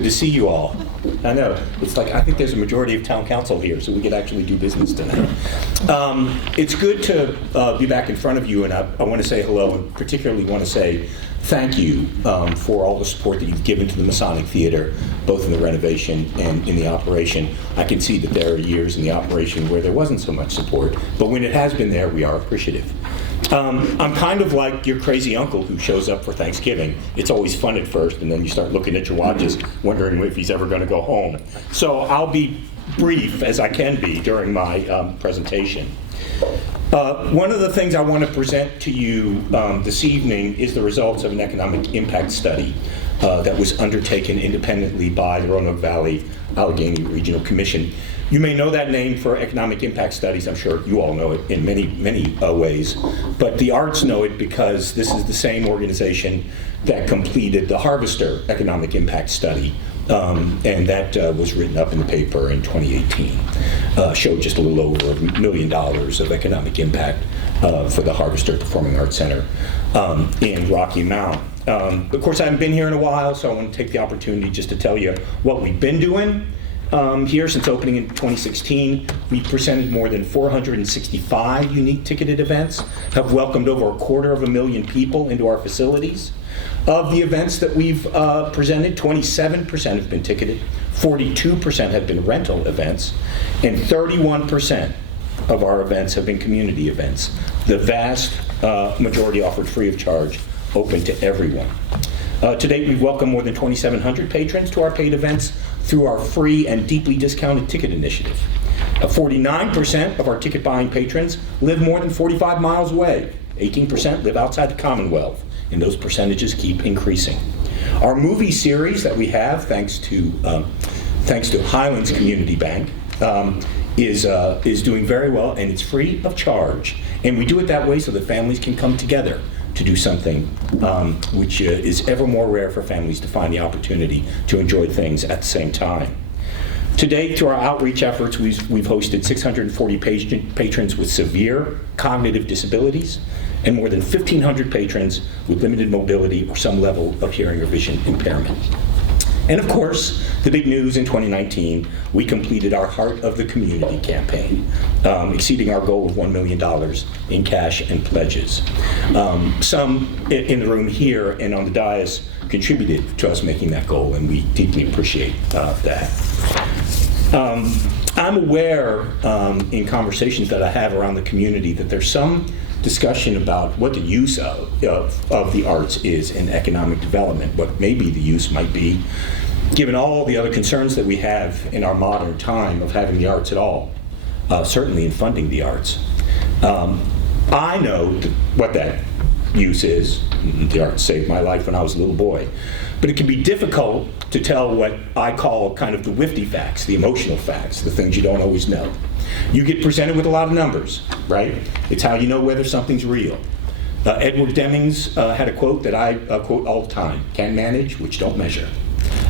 Good to see you all. I know, it's like, I think there's a majority of town council here, so we could actually do business tonight. It's good to be back in front of you, and I want to say hello, and particularly want to say thank you for all the support that you've given to the Masonic Theatre, both in the renovation and in the operation. I can see that there are years in the operation where there wasn't so much support, but when it has been there, we are appreciative. I'm kind of like your crazy uncle who shows up for Thanksgiving. It's always fun at first, and then you start looking at your watches, wondering if he's ever going to go home. So I'll be brief as I can be during my presentation. One of the things I want to present to you this evening is the results of an economic impact study that was undertaken independently by the Roanoke Valley Alleghany Regional Commission. You may know that name for economic impact studies. I'm sure you all know it in many ways. But the arts know it because this is the same organization that completed the Harvester economic impact study. And that was written up in the paper in 2018. Showed just a little over $1 million of economic impact for the Harvester Performing Arts Center in Rocky Mount. Of course, I haven't been here in a while, so I want to take the opportunity just to tell you what we've been doing. Here since opening in 2016, we presented more than 465 unique ticketed events, have welcomed over 250,000 people into our facilities. Of the events that we've presented, 27% have been ticketed, 42% have been rental events, and 31% of our events have been community events. The vast majority offered free of charge, open to everyone. To date, we've welcomed more than 2,700 patrons to our paid events through our free and deeply discounted ticket initiative. 49% of our ticket buying patrons live more than 45 miles away. 18% live outside the Commonwealth, and those percentages keep increasing. Our movie series that we have, thanks to Highlands Community Bank, is doing very well, and it's free of charge. And we do it that way so that families can come together to do something which is ever more rare for families to find the opportunity to enjoy things at the same time. To date, through our outreach efforts, we've hosted 640 patrons with severe cognitive disabilities and more than 1,500 patrons with limited mobility or some level of hearing or vision impairment. And of course, the big news in 2019, we completed our Heart of the Community campaign, exceeding our goal of $1 million in cash and pledges. Some in the room here and on the dais contributed to us making that goal, and we deeply appreciate that. I'm aware in conversations that I have around the community that there's some discussion about what the use of the arts is in economic development, what maybe the use might be, given all the other concerns that we have in our modern time of having the arts at all, certainly in funding the arts. I know what that use is. The arts saved my life when I was a little boy. But it can be difficult to tell what I call kind of the whiffy facts, the emotional facts, the things you don't always know. You get presented with a lot of numbers, right? It's how you know whether something's real. Edward Deming's had a quote that I quote all the time: "Can manage, which don't measure."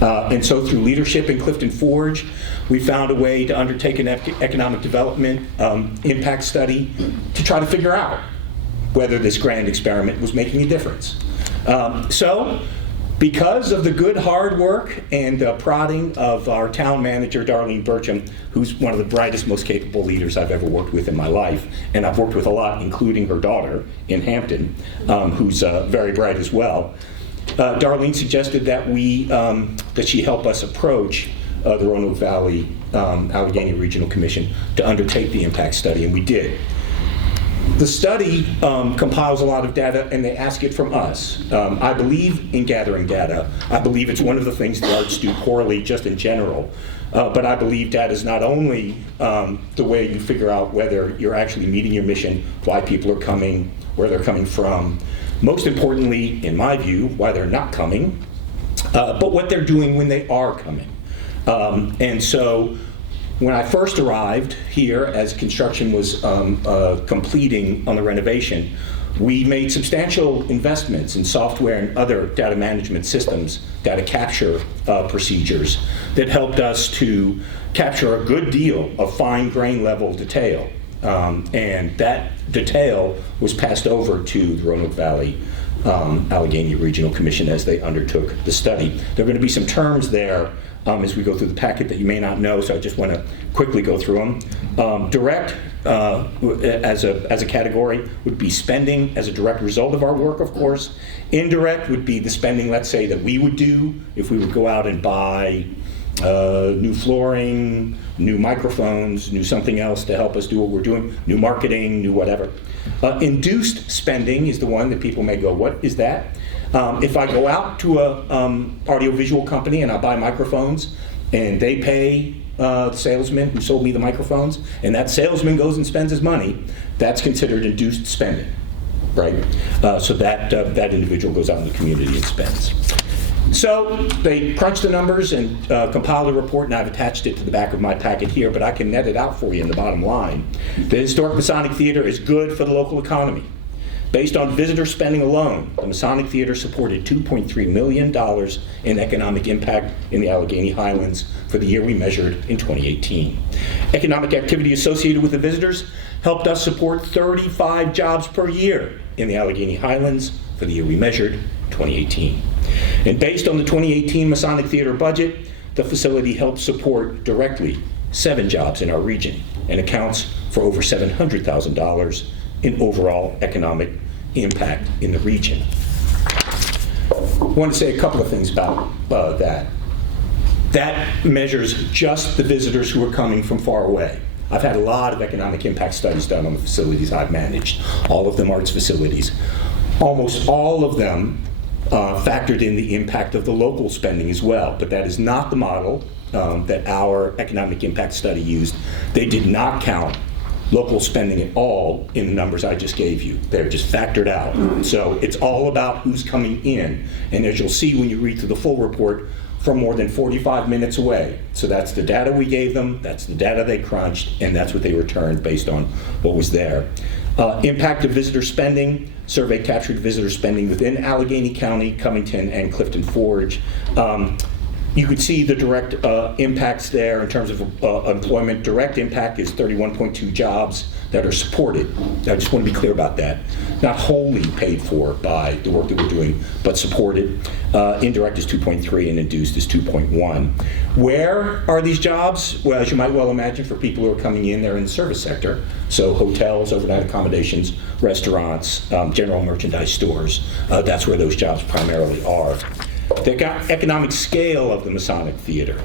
And so through leadership in Clifton Forge, we found a way to undertake an economic development impact study to try to figure out whether this grand experiment was making a difference. So, because of the good hard work and prodding of our town manager, Darlene Burcham, who's one of the brightest, most capable leaders I've ever worked with in my life, and I've worked with a lot, including her daughter in Hampton, who's very bright as well, Darlene suggested that that she help us approach the Roanoke Valley Alleghany Regional Commission to undertake the impact study, and we did. The study compiles a lot of data, and they ask it from us. I believe in gathering data. I believe it's one of the things the arts do poorly just in general. But I believe data is not only the way you figure out whether you're actually meeting your mission, why people are coming, where they're coming from. Most importantly, in my view, why they're not coming, but what they're doing when they are coming. And so, when I first arrived here, as construction was completing on the renovation, we made substantial investments in software and other data management systems, data capture procedures that helped us to capture a good deal of fine grain level detail. And that detail was passed over to the Roanoke Valley Alleghany Regional Commission as they undertook the study. There are going to be some terms there as we go through the packet that you may not know, so I just want to quickly go through them. Direct, as a category, would be spending as a direct result of our work, of course. Indirect would be the spending, let's say, that we would do if we would go out and buy new flooring, new microphones, new something else to help us do what we're doing, new marketing, new whatever. Induced spending is the one that people may go, what is that? If I go out to a audiovisual company and I buy microphones and they pay the salesman who sold me the microphones, and that salesman goes and spends his money, that's considered induced spending, right? So that individual goes out in the community and spends. So they crunched the numbers and compiled a report, and I've attached it to the back of my packet here, but I can net it out for you in the bottom line. The Historic Masonic Theater is good for the local economy. Based on visitor spending alone, the Masonic Theater supported $2.3 million in economic impact in the Alleghany Highlands for the year we measured in 2018. Economic activity associated with the visitors helped us support 35 jobs per year in the Alleghany Highlands for the year we measured, 2018. And based on the 2018 Masonic Theater budget, the facility helped support directly 7 jobs in our region and accounts for over $700,000 in overall economic impact in the region. I want to say a couple of things about that. That measures just the visitors who are coming from far away. I've had a lot of economic impact studies done on the facilities I've managed, all of them arts facilities. Almost all of them factored in the impact of the local spending as well, but that is not the model that our economic impact study used. They did not count local spending at all in the numbers I just gave you. They're just factored out. So it's all about who's coming in. And as you'll see when you read through the full report, from more than 45 minutes away. So that's the data we gave them, that's the data they crunched, and that's what they returned based on what was there. Impact of visitor spending. Survey captured visitor spending within Allegheny County, Covington, and Clifton Forge. You could see the direct impacts there in terms of employment. Direct impact is 31.2 jobs that are supported. I just want to be clear about that. Not wholly paid for by the work that we're doing, but supported. Indirect is 2.3 and induced is 2.1. Where are these jobs? Well, as you might well imagine, for people who are coming in, they're in the service sector. So hotels, overnight accommodations, restaurants, general merchandise stores. That's where those jobs primarily are. The economic scale of the Masonic Theater.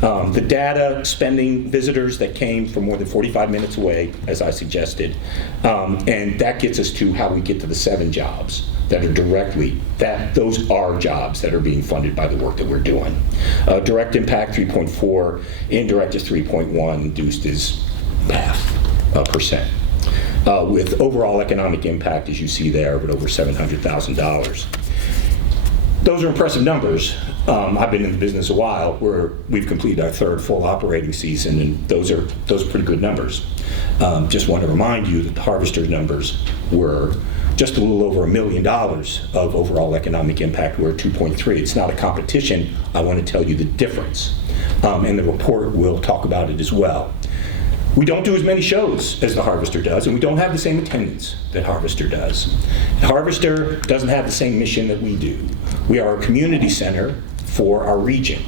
The data spending visitors that came from more than 45 minutes away, as I suggested, and that gets us to how we get to the 7 jobs that are directly, those are jobs that are being funded by the work that we're doing. Direct impact 3.4, indirect is 3.1, induced is 0.5%. With overall economic impact, as you see there, but over $700,000. Those are impressive numbers. I've been in the business a while, where we've completed our 3rd full operating season, and those are pretty good numbers. Just want to remind you that the Harvester numbers were just a little over $1 million of overall economic impact. We're at 2.3. It's not a competition. I want to tell you the difference, and the report will talk about it as well. We don't do as many shows as the Harvester does, and we don't have the same attendance that Harvester does. Harvester doesn't have the same mission that we do. We are a community center for our region,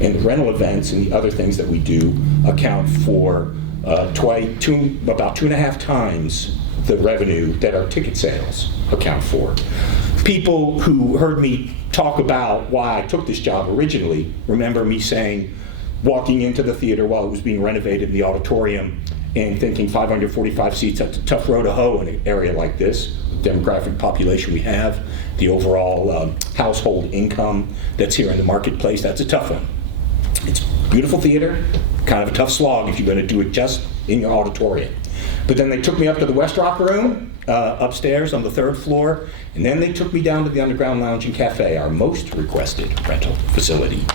and the rental events and the other things that we do account for about 2.5 times the revenue that our ticket sales account for. People who heard me talk about why I took this job originally remember me saying, walking into the theater while it was being renovated in the auditorium and thinking 545 seats, that's a tough row to hoe in an area like this, the demographic population we have, the overall household income that's here in the marketplace, that's a tough one. It's beautiful theater, kind of a tough slog if you're going to do it just in your auditorium. But then they took me up to the West Rock room, upstairs on the 3rd floor, and then they took me down to the Underground Lounge and Cafe, our most requested rental facility.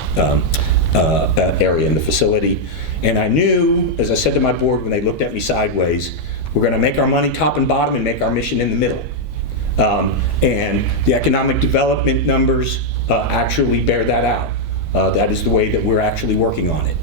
Area in the facility. And I knew, as I said to my board when they looked at me sideways, we're going to make our money top and bottom and make our mission in the middle. And the economic development numbers actually bear that out. That is the way that we're actually working on it.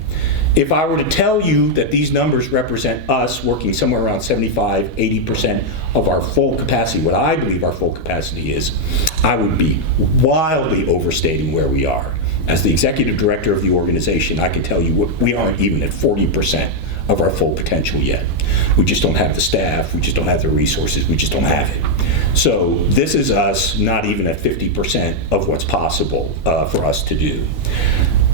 If I were to tell you that these numbers represent us working somewhere around 75, 80% of our full capacity, what I believe our full capacity is, I would be wildly overstating where we are. As the executive director of the organization, I can tell you we aren't even at 40% of our full potential yet. We just don't have the staff, we just don't have the resources, we just don't have it. So this is us not even at 50% of what's possible for us to do.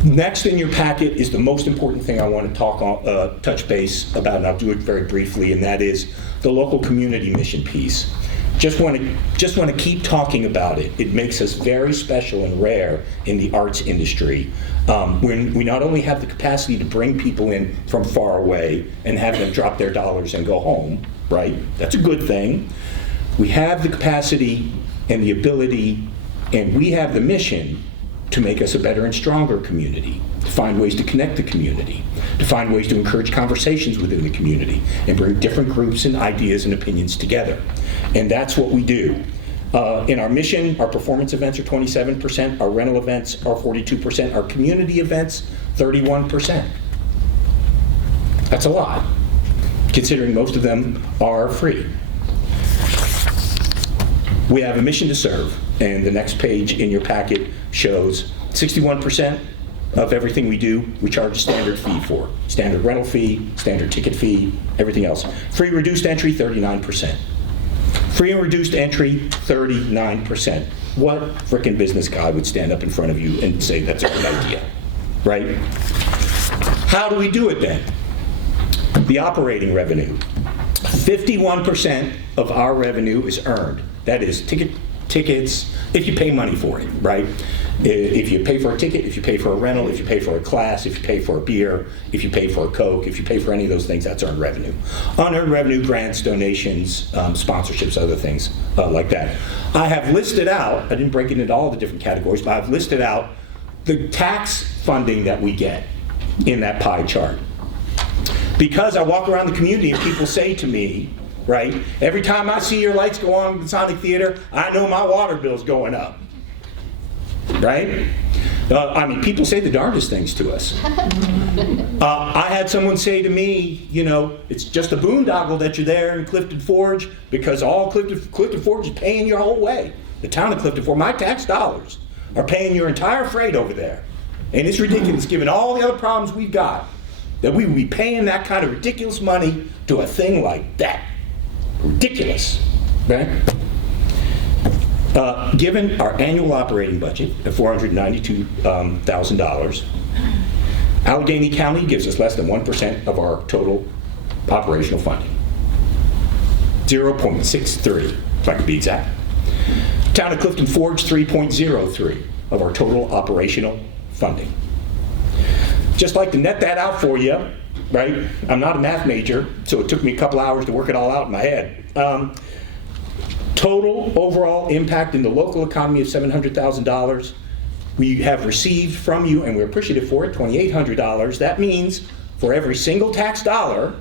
Next in your packet is the most important thing I want to touch base about, and I'll do it very briefly, and that is the local community mission piece. Just want to keep talking about it. It makes us very special and rare in the arts industry. When we not only have the capacity to bring people in from far away and have them drop their dollars and go home, right? That's a good thing. We have the capacity and the ability, and we have the mission to make us a better and stronger community, to find ways to connect the community, to find ways to encourage conversations within the community, and bring different groups and ideas and opinions together. And that's what we do. In our mission, our performance events are 27%, our rental events are 42%, our community events, 31%. That's a lot, considering most of them are free. We have a mission to serve, and the next page in your packet shows 61% of everything we do, we charge a standard fee for. Standard rental fee, standard ticket fee, everything else. Free reduced entry, 39%. Free and reduced entry, 39%. What frickin' business guy would stand up in front of you and say that's a good idea, right? How do we do it then? The operating revenue. 51% of our revenue is earned. That is tickets, if you pay money for it, right? If you pay for a ticket, if you pay for a rental, if you pay for a class, if you pay for a beer, if you pay for a Coke, if you pay for any of those things, that's earned revenue. Unearned revenue, grants, donations, sponsorships, other things like that. I have listed out, I didn't break it into all the different categories, but I've listed out the tax funding that we get in that pie chart. Because I walk around the community and people say to me, right, every time I see your lights go on in the Masonic Theater, I know my water bill's going up. Right? I mean, people say the darndest things to us. I had someone say to me, you know, it's just a boondoggle that you're there in Clifton Forge because all Clifton Forge is paying your whole way. The town of Clifton Forge, my tax dollars are paying your entire freight over there. And it's ridiculous, given all the other problems we've got, that we would be paying that kind of ridiculous money to a thing like that. Ridiculous, right? Given our annual operating budget of $492,000, Alleghany County gives us less than 1% of our total operational funding. 0.63, if I could be exact. Town of Clifton Forge, 3.03 of our total operational funding. Just like to net that out for you, right? I'm not a math major, so it took me a couple hours to work it all out in my head. Total overall impact in the local economy of $700,000. We have received from you, and we're appreciative for it, $2,800. That means for every single tax dollar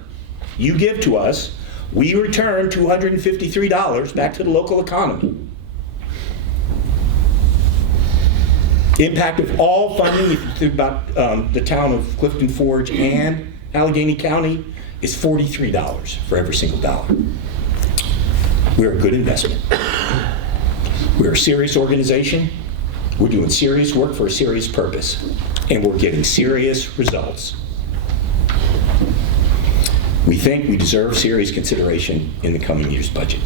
you give to us, we return $253 back to the local economy. Impact of all funding, if you think about the town of Clifton Forge and Alleghany County, is $43 for every single dollar. We're a good investment. We're a serious organization. We're doing serious work for a serious purpose. And we're getting serious results. We think we deserve serious consideration in the coming year's budget.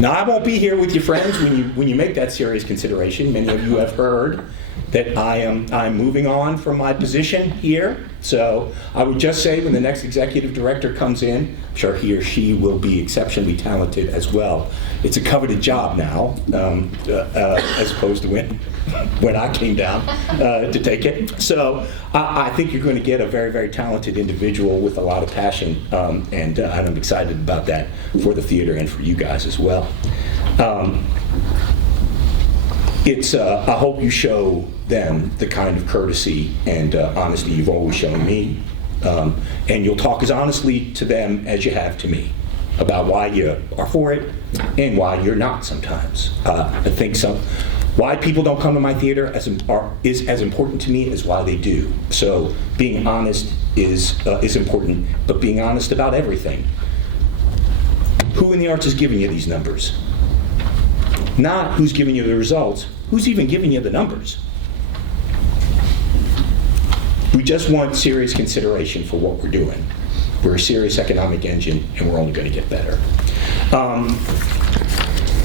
Now, I won't be here with you, friends, when you make that serious consideration. Many of you have heard that I'm moving on from my position here. So I would just say when the next executive director comes in, I'm sure he or she will be exceptionally talented as well. It's a coveted job now, as opposed to when I came down to take it. So I think you're going to get a very, very talented individual with a lot of passion, and I'm excited about that for the theater and for you guys as well. I hope you show them the kind of courtesy and honesty you've always shown me, and you'll talk as honestly to them as you have to me about why you are for it and why you're not sometimes. I think Why people don't come to my theater is as important to me as why they do. So being honest is important, but being honest about everything. Who in the arts is giving you these numbers? Not who's giving you the results, who's even giving you the numbers? We just want serious consideration for what we're doing. We're a serious economic engine, and we're only going to get better.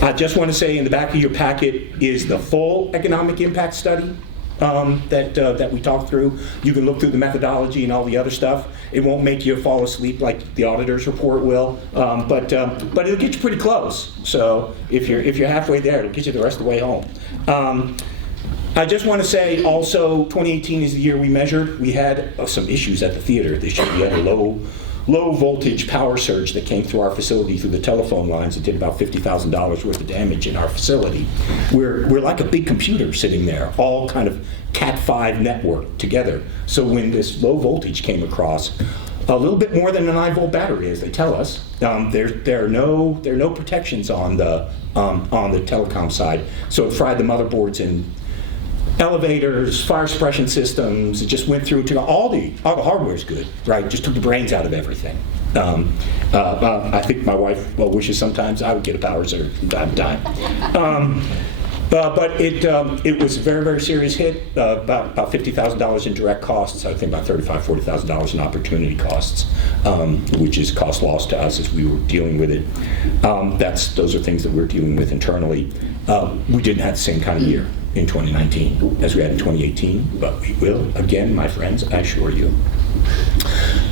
I just want to say in the back of your packet is the full economic impact study that we talked through. You can look through the methodology and all the other stuff. It won't make you fall asleep like the auditor's report will, but it'll get you pretty close. So if you're halfway there, it'll get you the rest of the way home. I just want to say also, 2018 is the year we measured. We had some issues at the theater this year. We had a low voltage power surge that came through our facility through the telephone lines. It did about $50,000 worth of damage in our facility. We're like a big computer sitting there, all kind of Cat5 network together. So when this low voltage came across, a little bit more than a 9-volt battery, as they tell us, there are no protections on the telecom side. So it fried the motherboards and elevators, fire suppression systems. It just went through to all the hardware's good, right? Just took the brains out of everything. I think my wife wishes sometimes I would get a power surge from time to time. But it was a very, very serious hit. About $50,000 in direct costs. I think about $35,000, $40,000 in opportunity costs, which is cost loss to us as we were dealing with it. Those are things that we're dealing with internally. We didn't have the same kind of year in 2019 as we had in 2018, but we will again, my friends, I assure you.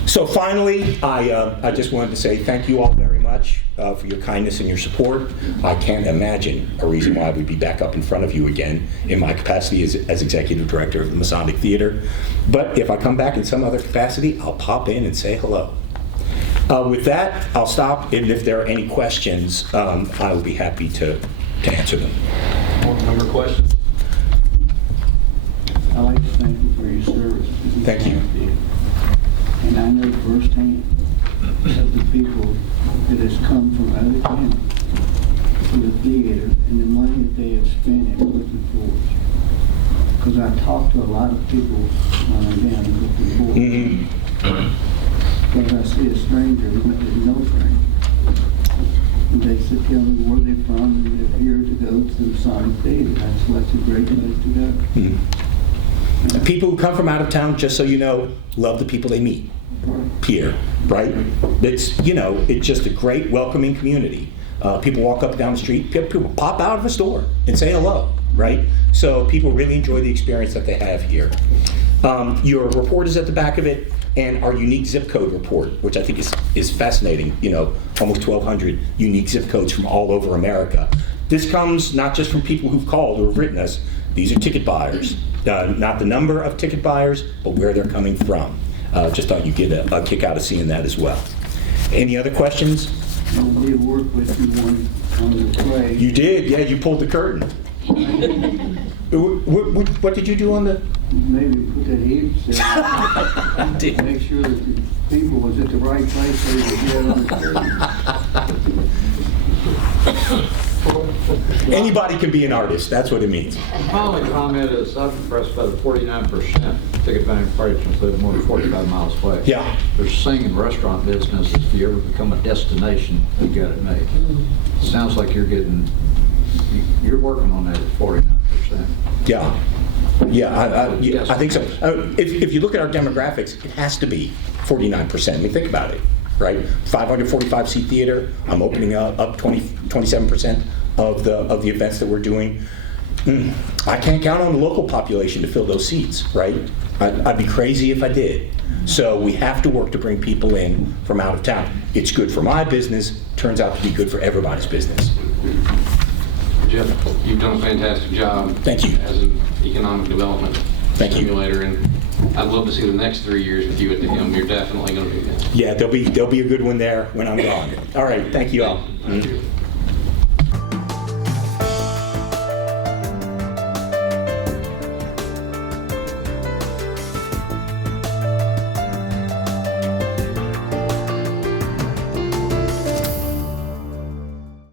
So finally, I just wanted to say thank you all very much for your kindness and your support. I can't imagine a reason why we'd be back up in front of you again in my capacity as Executive Director of the Masonic Theatre. But if I come back in some other capacity, I'll pop in and say hello. With that, I'll stop, and if there are any questions, I will be happy to answer them. Board member questions? I'd like to thank you for your service. Thank you. And I know firsthand of the people that has come from other counties to the theater and the money that they have spent in looking forward. Because I talked to a lot of people when I'm down and looking forward. Because I see a stranger that is no stranger. And they said, tell me where they're from, and they're here to go to the Masonic Theatre. That's a great place to go. People who come from out of town, just so you know, love the people they meet here, right? It's just a great welcoming community. People walk up and down the street, people pop out of a store and say hello, right? So people really enjoy the experience that they have here. Your report is at the back of it, and our unique zip code report, which I think is fascinating, almost 1,200 unique zip codes from all over America. This comes not just from people who've called or have written us. These are ticket buyers. Not the number of ticket buyers, but where they're coming from. Just thought you'd get a kick out of seeing that as well. Any other questions? I did work with you on the play. You did, yeah, you pulled the curtain. What did you do on the? Maybe put that heat set. Make sure that the people was at the right place so they could get on the curtain. Anybody can be an artist, that's what it means. My only comment is I'm impressed by the 49% ticket buying price include more than 45 miles away. Yeah. There's saying in the restaurant business, if you ever become a destination, you got it made. Sounds like you're working on that at 49%. Yeah. Yeah, I think so. If you look at our demographics, it has to be 49%. I mean, think about it, right? 545 seat theater. I'm opening up 27% of the events that we're doing. I can't count on the local population to fill those seats, right? I'd be crazy if I did. So we have to work to bring people in from out of town. It's good for my business. Turns out to be good for everybody's business. Jeff, you've done a fantastic job. Thank you. As an economic development simulator, and I'd love to see the next 3 years with you at the helm. You're definitely going to be there. Yeah, there'll be a good one there when I'm gone. All right, thank you all. Thank you.